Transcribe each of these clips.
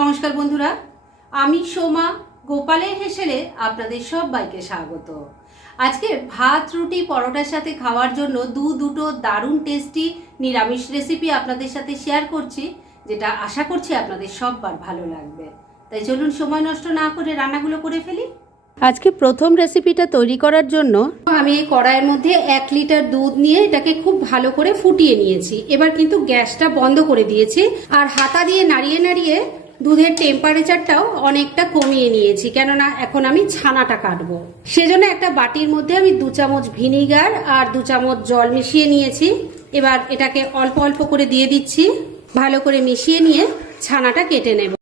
নমস্কার বন্ধুরা, আমি সোমা গোপালের হেসেলে আপনাদের সবাইকে স্বাগত। আজকে ভাত, রুটি, পরোটার সাথে খাওয়ার জন্য দু দুটো দারুণ টেস্টি নিরামিষ রেসিপি আপনাদের সাথে শেয়ার করছি, যেটা আশা করছি আপনাদের সববার ভালো লাগবে। তাই চলুন সময় নষ্ট না করে রান্নাগুলো করে ফেলি। আজকে প্রথম রেসিপিটা তৈরি করার জন্য আমি এই কড়াইয়ের মধ্যে এক লিটার দুধ নিয়ে এটাকে খুব ভালো করে ফুটিয়ে নিয়েছি। এবার কিন্তু গ্যাসটা বন্ধ করে দিয়েছি। আর হাতা দিয়ে নাড়িয়ে নাড়িয়ে দুধের টেম্পারেচারটাও অনেকটা কমিয়ে নিয়েছি, কেননা এখন আমি ছানাটা কাটবো। সেজন্য একটা বাটির মধ্যে আমি দু চামচ ভিনিগার আর দু চামচ জল মিশিয়ে নিয়েছি। এবার এটাকে অল্প অল্প করে দিয়ে দিচ্ছি, ভালো করে মিশিয়ে নিয়ে ছানাটা কেটে নেব।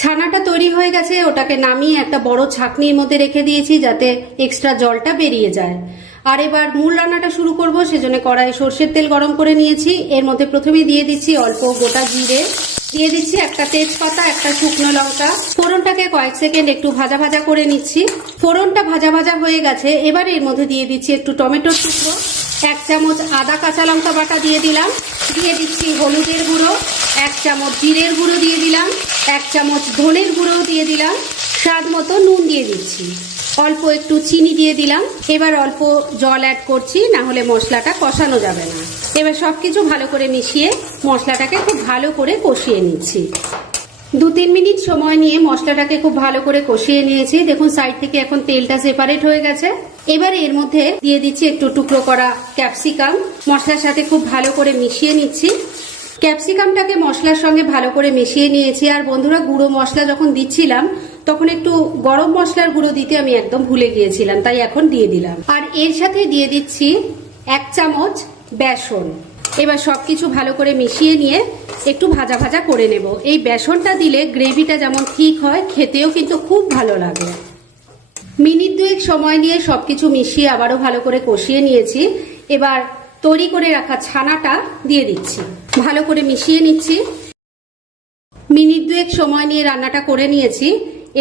ছানাটা তৈরি হয়ে গেছে, ওটাকে নামিয়ে একটা বড় ছাকনির মধ্যে রেখে দিয়েছি যাতে এক্সট্রা জলটা বেরিয়ে যায়। আর এবার মূল রান্নাটা শুরু করব, সেজন্য কড়াই সর্ষের তেল গরম করে নিয়েছি। এর মধ্যে প্রথমেই দিয়ে দিচ্ছি অল্প গোটা জিরে। দিয়ে দিচ্ছি একটা তেজপাতা, একটা শুকনো লঙ্কা। ফোড়নটাকে কয়েক সেকেন্ড একটু ভাজা ভাজা করে নিচ্ছি। ফোড়নটা ভাজা ভাজা হয়ে গেছে, এবার এর মধ্যে দিয়ে দিচ্ছি একটু টমেটোর টুকরো। এক চামচ আদা কাঁচা লঙ্কা বাটা দিয়ে দিলাম। দিয়ে দিচ্ছি হলুদের গুঁড়ো। এক চামচ জিরের গুঁড়ো দিয়ে দিলাম। এক চামচ ধনের গুঁড়ো দিয়ে দিলাম। স্বাদ মতো নুন দিয়ে দিচ্ছি। অল্প একটু চিনি দিয়ে দিলাম। এবার অল্প জল অ্যাড করছি, না হলে মশলাটা কষানো যাবে না। এবার সব কিছু ভালো করে মিশিয়ে মশলাটাকে খুব ভালো করে কষিয়ে নিচ্ছি। দু তিন মিনিট সময় নিয়ে মশলাটাকে খুব ভালো করে কষিয়ে নিয়েছি। দেখুন সাইড থেকে এখন তেলটা সেপারেট হয়ে গেছে। এবার এর মধ্যে দিয়ে দিচ্ছি একটু টুকরো করা ক্যাপসিকাম মশলার সাথে খুব ভালো করে মিশিয়ে নিচ্ছি। ক্যাপসিকামটাকে মশলার সঙ্গে ভালো করে মিশিয়ে নিয়েছি। আর বন্ধুরা, গুঁড়ো মশলা যখন দিচ্ছিলাম, তখন একটু গরম মশলার গুঁড়ো দিতে আমি একদম ভুলে গিয়েছিলাম, তাই এখন দিয়ে দিলাম। আর এর সাথে দিয়ে দিচ্ছি এক চামচ বেসন। এবার সবকিছু ভালো করে মিশিয়ে নিয়ে একটু ভাজা ভাজা করে নেব। এই বেসনটা দিলে গ্রেভিটা যেমন ঠিক হয়, খেতেও কিন্তু খুব ভালো লাগে। মিনিট দুয়েক সময় নিয়ে সবকিছু মিশিয়ে আবারও ভালো করে কষিয়ে নিয়েছি। এবার তৈরি করে রাখা ছানাটা দিয়ে দিচ্ছি। ভালো করে মিশিয়ে নিচ্ছি। মিনিট দুয়েক সময় নিয়ে রান্নাটা করে নিয়েছি।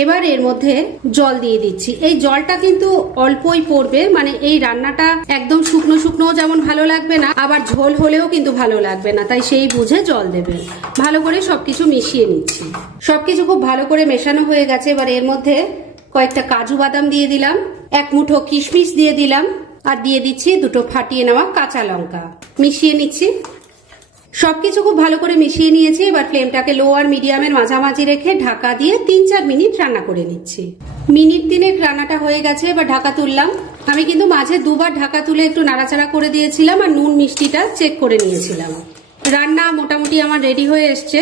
এবার এর মধ্যে জল দিয়ে দিচ্ছি। এই জলটা কিন্তু অল্পই পড়বে মানে এই রান্নাটা একদম শুকনো শুকনো যেমন ভালো লাগবে না, আবার ঝোল হলেও কিন্তু ভালো লাগবে না। তাই সেই বুঝে জল দেবেন ভালো করে সবকিছু মিশিয়ে নিচ্ছি। সবকিছু খুব ভালো করে মেশানো হয়ে গেছে। এবার এর মধ্যে কয়েকটা কাজু বাদাম দিয়ে দিলাম। এক মুঠো কিশমিশ দিয়ে দিলাম। আর দিয়ে দিচ্ছি দুটো ফাটিয়ে নেওয়া কাঁচা লঙ্কা। মিশিয়ে নিচ্ছি। সবকিছু খুব ভালো করে মিশিয়ে নিয়েছি। এবার ফ্লেমটাকে লো আর মিডিয়ামের মাঝামাঝি রেখে ঢাকা দিয়ে তিন চার মিনিট রান্না করে নিচ্ছি। মিনিট তিনেক রান্নাটা হয়ে গেছে, এবার ঢাকা তুললাম। আমি কিন্তু মাঝে দুবার ঢাকা তুলে একটু নাড়াচাড়া করে দিয়েছিলাম আর নুন মিষ্টিটা চেক করে নিয়েছিলাম। রান্না মোটামুটি আমার রেডি হয়ে এসছে।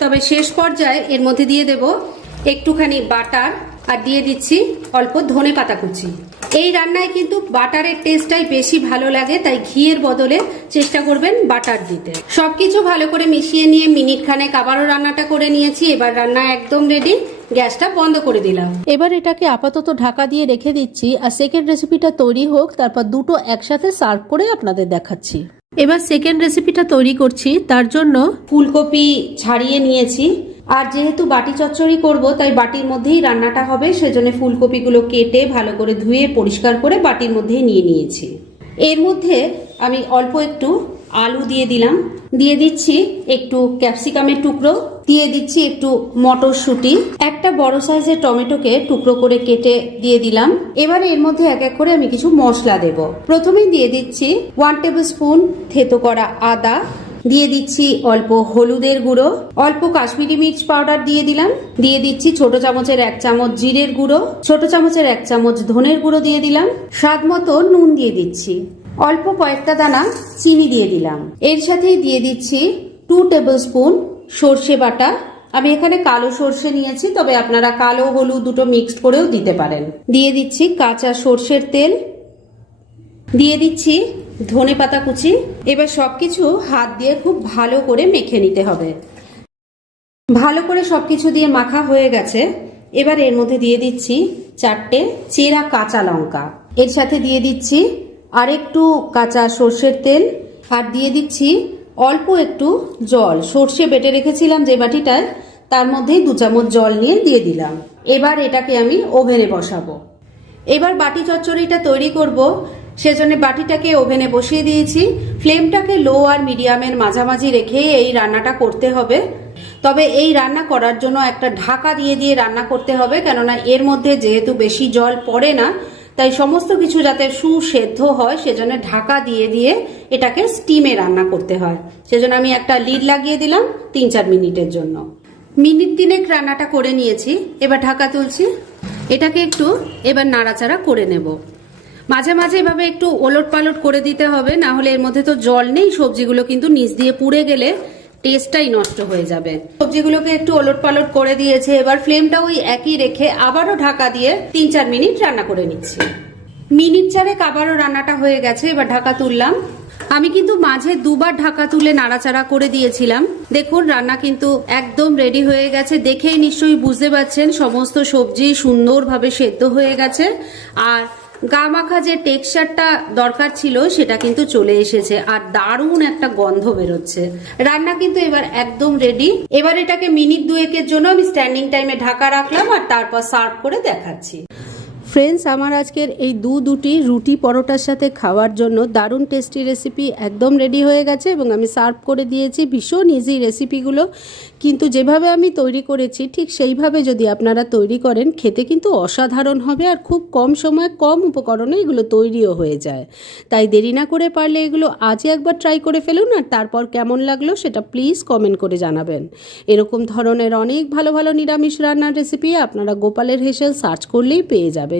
তবে শেষ পর্যায়ে এর মধ্যে দিয়ে দেব একটুখানি বাটার আর দিয়ে দিচ্ছি অল্প ধনে পাতা কুচি। এই রান্নায় কিন্তু বাটারের টেস্টটাই বেশি ভালো লাগে তাই ঘিয়ের বদলে চেষ্টা করবেন বাটার দিতে। সব কিছু ভালো করে মিশিয়ে নিয়ে মিনিট খানেক আবারও রান্নাটা করে নিয়েছি এবার রান্না একদম রেডি গ্যাসটা বন্ধ করে দিলাম। এবার এটাকে আপাতত ঢাকা দিয়ে রেখে দিচ্ছি আর সেকেন্ড রেসিপিটা তৈরি হোক তারপর দুটো একসাথে সার্ভ করে আপনাদের দেখাচ্ছি। এবার সেকেন্ড রেসিপিটা তৈরি করছি তার জন্য ফুলকপি ছাড়িয়ে নিয়েছি। আর যেহেতু বাটি চচ্চড়ি করব, তাই বাটির মধ্যেই রান্নাটা হবে, সেজন্য ফুলকপিগুলো কেটে ভালো করে ধুয়ে পরিষ্কার করে বাটির মধ্যেই নিয়ে নিয়েছি। এর মধ্যে আমি অল্প একটু আলু দিয়ে দিলাম। দিয়ে দিচ্ছি একটু ক্যাপসিকামের টুকরো, দিয়ে দিচ্ছি একটু মটরশুঁটি। একটা বড় সাইজের টমেটোকে টুকরো করে কেটে দিয়ে দিলাম। এবারে এর মধ্যে এক এক করে আমি কিছু মশলা দেব। প্রথমেই দিয়ে দিচ্ছি ওয়ান টেবিল স্পুন থেতো করা আদা দিয়ে দিচ্ছি অল্প হলুদের গুঁড়ো, অল্প কাশ্মীরি মির্চ পাউডার দিয়ে দিলাম, দিয়ে দিচ্ছি ছোট চামচের এক চামচ জিরের গুঁড়ো, ছোট চামচের এক চামচ ধনের গুঁড়ো দিয়ে দিলাম, স্বাদ মতো নুন দিয়ে দিচ্ছি, অল্প কয়েকটা দানা চিনি দিয়ে দিলাম। এর সাথেই দিয়ে দিচ্ছি টু টেবিল স্পুন সর্ষে বাটা। আমি এখানে কালো সর্ষে নিয়েছি, তবে আপনারা কালো, হলুদ দুটো মিক্সড করেও দিতে পারেন। দিয়ে দিচ্ছি কাঁচা সর্ষের তেল। দিয়ে দিচ্ছি ধনে পাতা কুচি, এবার সবকিছু হাত দিয়ে খুব ভালো করে মেখে নিতে হবে। ভালো করে সবকিছু দিয়ে মাখা হয়ে গেছে। এবার এর মধ্যে দিয়ে দিচ্ছি চারটে চেরা কাঁচা লঙ্কা। এর সাথে দিয়ে দিচ্ছি আরেকটু কাঁচা সর্ষের তেল আর দিয়ে দিচ্ছি অল্প একটু জল। সর্ষে বেটে রেখেছিলাম যে বাটিটায়, তার মধ্যেই দু চামচ জল নিয়ে দিয়ে দিলাম। এবার এটাকে আমি ওভেনে বসাবো। এবার বাটি চচ্চড়িটা তৈরি করব। সেজন্য বাটিটাকে ওভেনে বসিয়ে দিয়েছি। ফ্লেমটাকে লো আর মিডিয়ামের মাঝামাঝি রেখে এই রান্নাটা করতে হবে। তবে এই রান্না করার জন্য একটা ঢাকা দিয়ে দিয়ে রান্না করতে হবে, কেননা এর মধ্যে যেহেতু বেশি জল পড়ে না, তাই সমস্ত কিছু যাতে সুসেদ্ধ হয়, সেজন্য ঢাকা দিয়ে দিয়ে এটাকে স্টিমে রান্না করতে হয়। সেজন্য আমি একটা লিড লাগিয়ে দিলাম তিন চার মিনিটের জন্য। মিনিট তিনেক রান্নাটা করে নিয়েছি, এবার ঢাকা তুলছি। এটাকে একটু এবার নাড়াচাড়া করে নেব। মাঝে মাঝে এভাবে একটু ওলট পালট করে দিতে হবে, না হলে এর মধ্যে তো জল নেই, সবজিগুলো কিন্তু নিচ দিয়ে পুড়ে গেলে টেস্টটাই নষ্ট হয়ে যাবে। সবজিগুলোকে একটু ওলট পালট করে দিয়েছে, এবার ফ্লেমটা ওই একই রেখে আবারও ঢাকা দিয়ে তিন চার মিনিট রান্না করে নিচ্ছি। মিনিট চারেক আবারও রান্নাটা হয়ে গেছে, এবার ঢাকা তুললাম। আমি কিন্তু মাঝে দুবার ঢাকা তুলে নাড়াচাড়া করে দিয়েছিলাম। দেখুন, রান্না কিন্তু একদম রেডি হয়ে গেছে। দেখেই নিশ্চয়ই বুঝতে পারছেন, সমস্ত সবজি সুন্দরভাবে সেদ্ধ হয়ে গেছে। আর গা মাখা যে টেক্সচারটা দরকার ছিল, সেটা কিন্তু চলে এসেছে। আর দারুণ একটা গন্ধ বেরোচ্ছে। রান্না কিন্তু এবার একদম রেডি এবার এটাকে মিনিট দুয়েকের জন্য আমি স্ট্যান্ডিং টাইমে ঢাকা রাখলাম আর তারপর সার্ভ করে দেখাচ্ছি। ফ্রেন্ডস আমার আজকের এই দু দুটি রুটি পরোটার সাথে খাওয়ার জন্য দারুণ টেস্টি রেসিপি একদম রেডি হয়ে গেছে এবং আমি সার্ভ করে দিয়েছি ভীষণ ইজি রেসিপিগুলো কিন্তু যেভাবে আমি তৈরি করেছি, ঠিক সেইভাবে যদি আপনারা তৈরি করেন, খেতে কিন্তু অসাধারণ হবে আর খুব কম সময় কম উপকরণে এগুলো তৈরিও হয়ে যায়। তাই দেরি না করে পারলে এগুলো আজই একবার ট্রাই করে ফেলুন আর তারপর কেমন লাগল সেটা প্লিজ কমেন্ট করে জানাবেন। এরকম ধরনের অনেক ভালো ভালো নিরামিষ রান্নার রেসিপি আপনারা গোপালের হেসেল সার্চ করলেই পেয়ে যাবেন।